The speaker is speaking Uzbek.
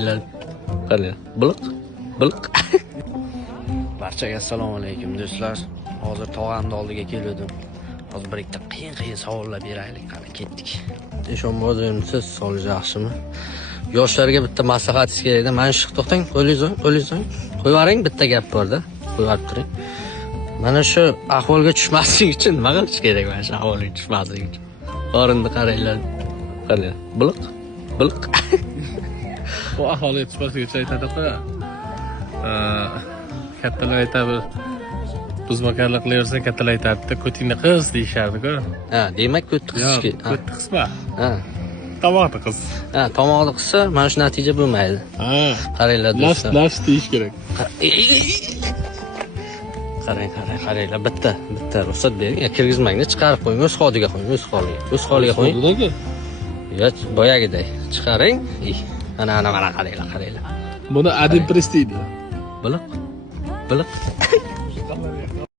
Qani, biliq. Barchaga assalomu alaykum do'stlar. Hozir tog'amning oldiga keldim. Hozir bir ikkita qiyin savollar beraylik. Qani ketdik. Ishonmadimsiz, savol yaxshimi? Yoshlarga bitta maslahatingiz kerak-da. Mana shu to'xtang, qo'lingizni qo'ying. Qo'yib yuboring, bitta gap bor-da. Qo'yib turing. Mana shu ahvolga tushmaslik uchun nima qilish kerak mana shu ahvolga tushmaslik uchun? Qorinni qaranglar. Qani, biliq. Bu aholiga tushmaslik uchun aytadi-ku. Kattalar aytadi, buzmakarlik qilaversang kattalar aytadi-da, ko'tingni qis deyishardi-ku. Ha, demak ko'tni qisishga. Ko'tni qisma. Ha. Tomoqni qis. Ha, tomoqni qissa, mana shu natija bo'lmaydi. Ha. Qaranglar do'stlar. Lash deyish kerak. Qaranglar, bitta ruxsat bering. Kirgizmangda, chiqarib qo'ying, o'z holiga qo'ying, o'z holiga qo'ying. Yo'q, boyagiday chiqaring. Mana qaranglar. Buni Adin Press deydi. Biliq.